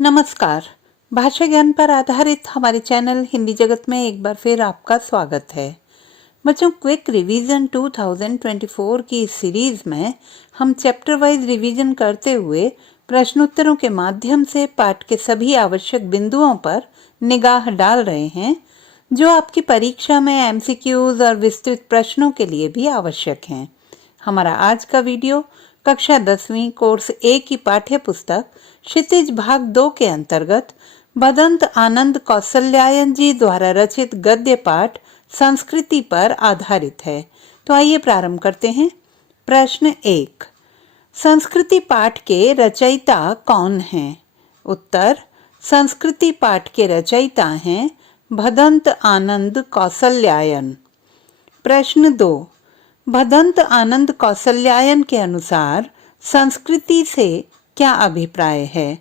नमस्कार। भाषा ज्ञान पर आधारित हमारे चैनल हिंदी जगत में एक बार फिर आपका स्वागत है। बच्चों, क्विक रिवीजन 2024 की इस सीरीज में हम चैप्टर वाइज रिवीजन करते हुए प्रश्नोत्तरों के माध्यम से पाठ के सभी आवश्यक बिंदुओं पर निगाह डाल रहे हैं, जो आपकी परीक्षा में एमसीक्यूज और विस्तृत प्रश्नों के लिए भी आवश्यक हैं। हमारा आज का वीडियो कक्षा 10वीं कोर्स ए की पाठ्य पुस्तक क्षितिज भाग 2 के अंतर्गत भदंत आनंद कौशल्यायन जी द्वारा रचित गद्य पाठ संस्कृति पर आधारित है। तो आइए प्रारंभ करते हैं। प्रश्न 1, संस्कृति पाठ के रचयिता कौन हैं? उत्तर, संस्कृति पाठ के रचयिता हैं भदंत आनंद कौशल्यायन। प्रश्न 2, भदंत आनंद कौशल्यायन के अनुसार संस्कृति से क्या अभिप्राय है?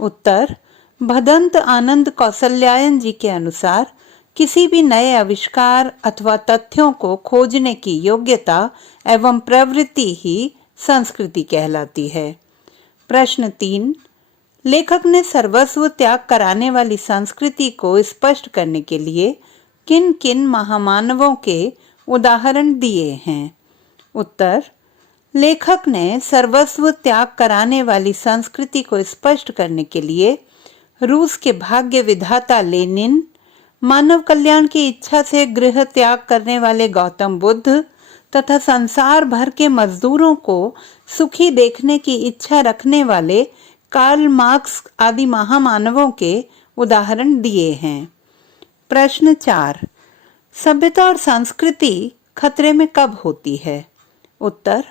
उत्तर, भदंत आनंद कौशल्यायन जी के अनुसार किसी भी नए आविष्कार अथवा तथ्यों को खोजने की योग्यता एवं प्रवृत्ति ही संस्कृति कहलाती है। प्रश्न 3, लेखक ने सर्वस्व त्याग कराने वाली संस्कृति को स्पष्ट करने के लिए किन किन महामानवों के उदाहरण दिए हैं? उत्तर, लेखक ने सर्वस्व त्याग कराने वाली संस्कृति को स्पष्ट करने के लिए रूस के भाग्य विधाता लेनिन, मानव कल्याण की इच्छा से गृह त्याग करने वाले गौतम बुद्ध तथा संसार भर के मजदूरों को सुखी देखने की इच्छा रखने वाले कार्ल मार्क्स आदि महामानवों के उदाहरण दिए हैं। प्रश्न 4, सभ्यता और संस्कृति खतरे में कब होती है? उत्तर,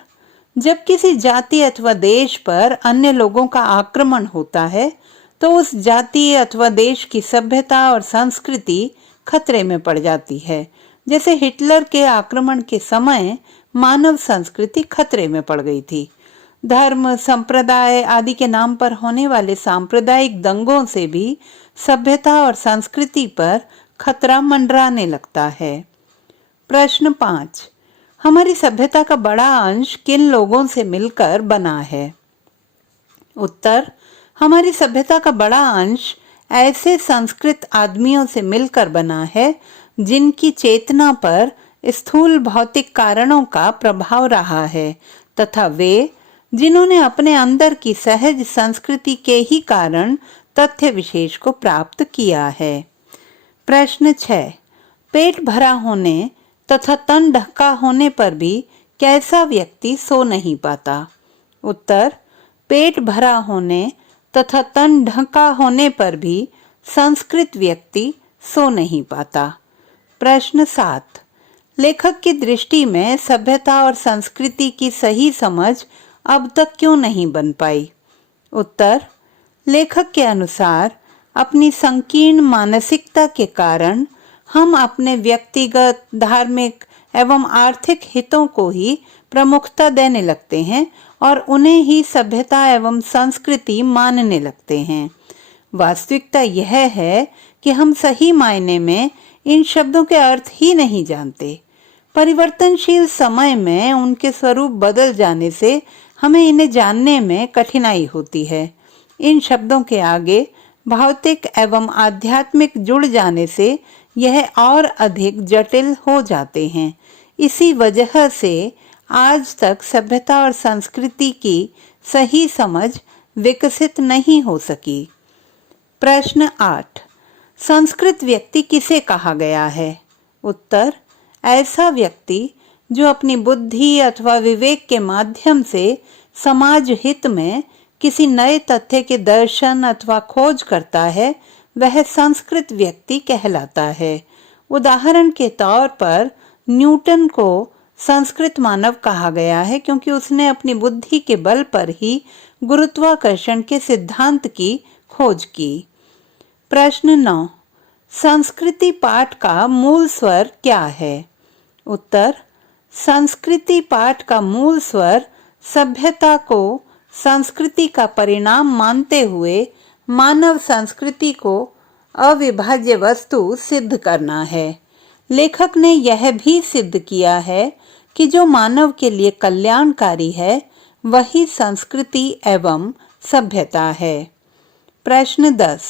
जब किसी जाति अथवा देश पर अन्य लोगों का आक्रमण होता है तो उस जाति अथवा देश की सभ्यता और संस्कृति खतरे में पड़ जाती है। जैसे हिटलर के आक्रमण के समय मानव संस्कृति खतरे में पड़ गई थी। धर्म, संप्रदाय आदि के नाम पर होने वाले सांप्रदायिक दंगों से भी सभ्यता और संस्कृति पर खतरा मंडराने लगता है। प्रश्न 5, हमारी सभ्यता का बड़ा अंश किन लोगों से मिलकर बना है? उत्तर, हमारी सभ्यता का बड़ा अंश ऐसे संस्कृत आदमियों से मिलकर बना है जिनकी चेतना पर स्थूल भौतिक कारणों का प्रभाव रहा है तथा वे जिन्होंने अपने अंदर की सहज संस्कृति के ही कारण तथ्य विशेष को प्राप्त किया है। प्रश्न 6, पेट भरा होने तथा तन ढका होने पर भी कैसा व्यक्ति सो नहीं पाता? उत्तर, पेट भरा होने तथा तन ढका होने पर भी संस्कृत व्यक्ति सो नहीं पाता। प्रश्न 7, लेखक की दृष्टि में सभ्यता और संस्कृति की सही समझ अब तक क्यों नहीं बन पाई? उत्तर, लेखक के अनुसार अपनी संकीर्ण मानसिकता के कारण हम अपने व्यक्तिगत, धार्मिक एवं आर्थिक हितों को ही प्रमुखता देने लगते हैं और उन्हें ही सभ्यता एवं संस्कृति मानने लगते हैं। वास्तविकता यह है कि हम सही मायने में इन शब्दों के अर्थ ही नहीं जानते। परिवर्तनशील समय में उनके स्वरूप बदल जाने से हमें इन्हें जानने में कठिनाई होती है। इन शब्दों के आगे भौतिक एवं आध्यात्मिक जुड़ जाने से यह और अधिक जटिल हो जाते हैं। इसी वजह से आज तक सभ्यता और संस्कृति की सही समझ विकसित नहीं हो सकी। प्रश्न 8, संस्कृत व्यक्ति किसे कहा गया है? उत्तर, ऐसा व्यक्ति जो अपनी बुद्धि अथवा विवेक के माध्यम से समाज हित में किसी नए तथ्य के दर्शन अथवा खोज करता है, वह संस्कृत व्यक्ति कहलाता है। उदाहरण के तौर पर न्यूटन को संस्कृत मानव कहा गया है क्योंकि उसने अपनी बुद्धि के बल पर ही गुरुत्वाकर्षण के सिद्धांत की खोज की। प्रश्न 9, संस्कृति पाठ का मूल स्वर क्या है? उत्तर, संस्कृति पाठ का मूल स्वर सभ्यता को संस्कृति का परिणाम मानते हुए मानव संस्कृति को अविभाज्य वस्तु सिद्ध करना है। लेखक ने यह भी सिद्ध किया है कि जो मानव के लिए कल्याणकारी है वही संस्कृति एवं सभ्यता है। प्रश्न 10।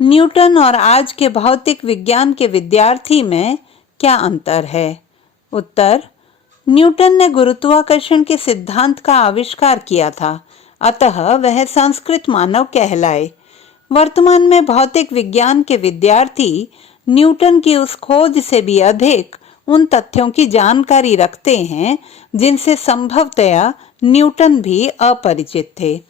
न्यूटन और आज के भौतिक विज्ञान के विद्यार्थी में क्या अंतर है? उत्तर। न्यूटन ने गुरुत्वाकर्षण के सिद्धांत का आविष्कार किया था, अतः वह संस्कृत मानव कहलाए। वर्तमान में भौतिक विज्ञान के विद्यार्थी न्यूटन की उस खोज से भी अधिक उन तथ्यों की जानकारी रखते हैं जिनसे संभवतया न्यूटन भी अपरिचित थे,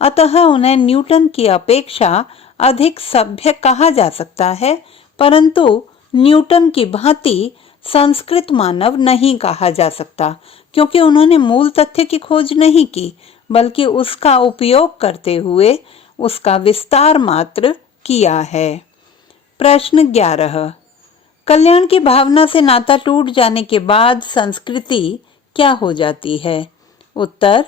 अतः उन्हें न्यूटन की अपेक्षा अधिक सभ्य कहा जा सकता है, परंतु न्यूटन की भांति संस्कृत मानव नहीं कहा जा सकता, क्योंकि उन्होंने मूल तथ्य की खोज नहीं की, बल्कि उसका उपयोग करते हुए उसका विस्तार मात्र किया है। प्रश्न 11। कल्याण की भावना से नाता टूट जाने के बाद संस्कृति क्या हो जाती है? उत्तर।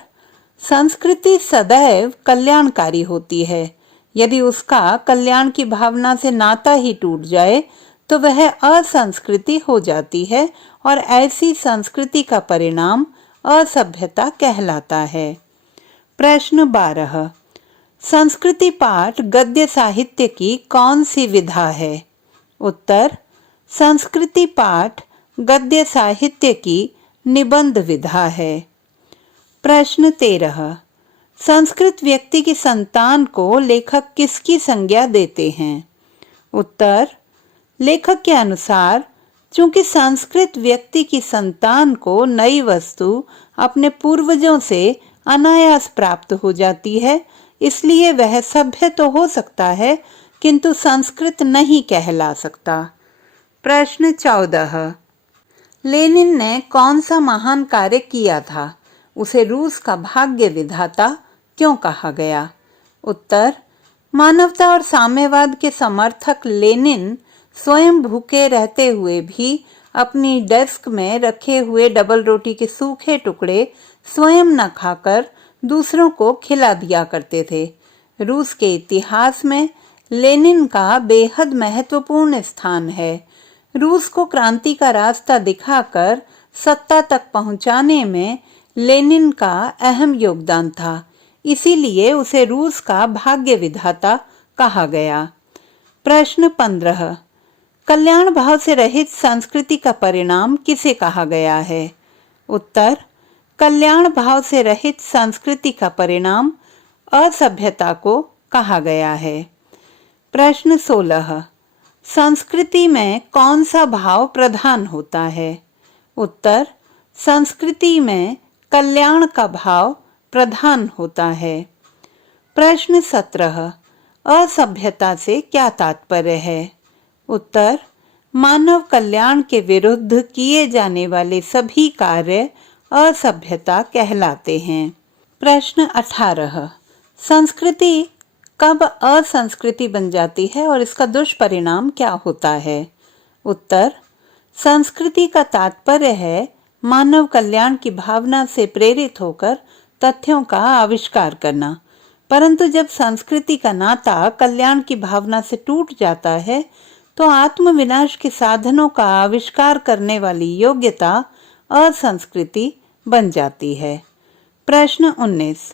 संस्कृति सदैव कल्याणकारी होती है। यदि उसका कल्याण की भावना से नाता ही टूट जाए तो वह असंस्कृति हो जाती है और ऐसी संस्कृति का परिणाम असभ्यता कहलाता है। प्रश्न 12। संस्कृति पाठ गद्य साहित्य की कौन सी विधा है? उत्तर। संस्कृति पाठ गद्य साहित्य की निबंध विधा है। प्रश्न 13। संस्कृत व्यक्ति की संतान को लेखक किसकी संज्ञा देते हैं? उत्तर। लेखक के अनुसार चूंकि संस्कृत व्यक्ति की संतान को नई वस्तु अपने पूर्वजों से अनायास प्राप्त हो जाती है, इसलिए वह सभ्य तो हो सकता है किंतु संस्कृत नहीं कहला सकता। प्रश्न 14। लेनिन ने कौन सा महान कार्य किया था? उसे रूस का भाग्य विधाता क्यों कहा गया? उत्तर। मानवता और साम्यवाद के समर्थक लेनिन स्वयं भूखे रहते हुए भी अपनी डेस्क में रखे हुए डबल रोटी के सूखे टुकड़े स्वयं न खाकर दूसरों को खिला दिया करते थे। रूस के इतिहास में लेनिन का बेहद महत्वपूर्ण स्थान है। रूस को क्रांति का रास्ता दिखाकर सत्ता तक पहुंचाने में लेनिन का अहम योगदान था, इसीलिए उसे रूस का भाग्य विधाता कहा गया। प्रश्न 15। कल्याण भाव से रहित संस्कृति का परिणाम किसे कहा गया है? उत्तर। कल्याण भाव से रहित संस्कृति का परिणाम असभ्यता को कहा गया है। प्रश्न 16। संस्कृति में कौन सा भाव प्रधान होता है? उत्तर। संस्कृति में कल्याण का भाव प्रधान होता है। प्रश्न 17। असभ्यता से क्या तात्पर्य है? उत्तर। मानव कल्याण के विरुद्ध किए जाने वाले सभी कार्य असभ्यता कहलाते हैं। प्रश्न 18। संस्कृति कब असंस्कृति बन जाती है और इसका दुष्परिणाम क्या होता है? उत्तर। संस्कृति का तात्पर्य है मानव कल्याण की भावना से प्रेरित होकर तथ्यों का आविष्कार करना, परंतु जब संस्कृति का नाता कल्याण की भावना से टूट जाता है तो आत्मविनाश के साधनों का आविष्कार करने वाली योग्यता असंस्कृति बन जाती है। प्रश्न 19।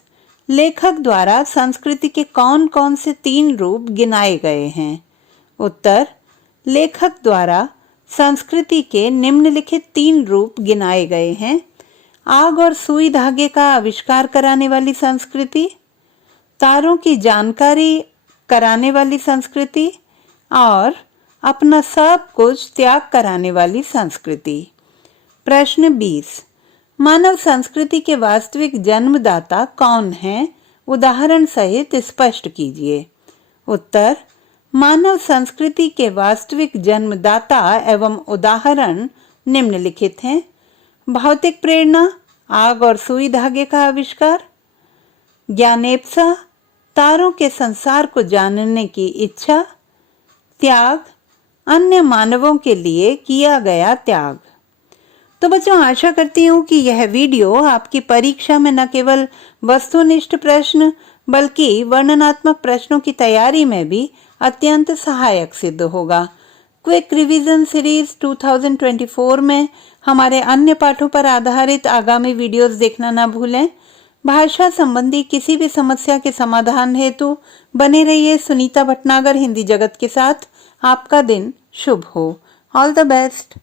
लेखक द्वारा संस्कृति के कौन कौन से 3 रूप गिनाए गए हैं? उत्तर। लेखक द्वारा संस्कृति के निम्नलिखित 3 रूप गिनाए गए हैं। आग और सुई धागे का आविष्कार कराने वाली संस्कृति, तारों की जानकारी कराने वाली संस्कृति और अपना सब कुछ त्याग कराने वाली संस्कृति। प्रश्न 20। मानव संस्कृति के वास्तविक जन्मदाता कौन है? उदाहरण सहित स्पष्ट कीजिए। उत्तर। मानव संस्कृति के वास्तविक जन्मदाता एवं उदाहरण निम्नलिखित हैं। भौतिक प्रेरणा, आग और सुई धागे का आविष्कार, ज्ञानेप्सा, तारों के संसार को जानने की इच्छा, त्याग, अन्य मानवों के लिए किया गया त्याग। तो बच्चों, आशा करती हूँ कि यह वीडियो आपकी परीक्षा में न केवल वस्तुनिष्ठ प्रश्न बल्कि वर्णनात्मक प्रश्नों की तैयारी में भी अत्यंत सहायक सिद्ध होगा। क्विक रिवीजन सीरीज 2024 में हमारे अन्य पाठों पर आधारित आगामी वीडियोस देखना न भूलें। भाषा संबंधी किसी भी समस्या के समाधान हेतु बने रहिए सुनीता भटनागर हिंदी जगत के साथ। आपका दिन शुभ हो। All the best.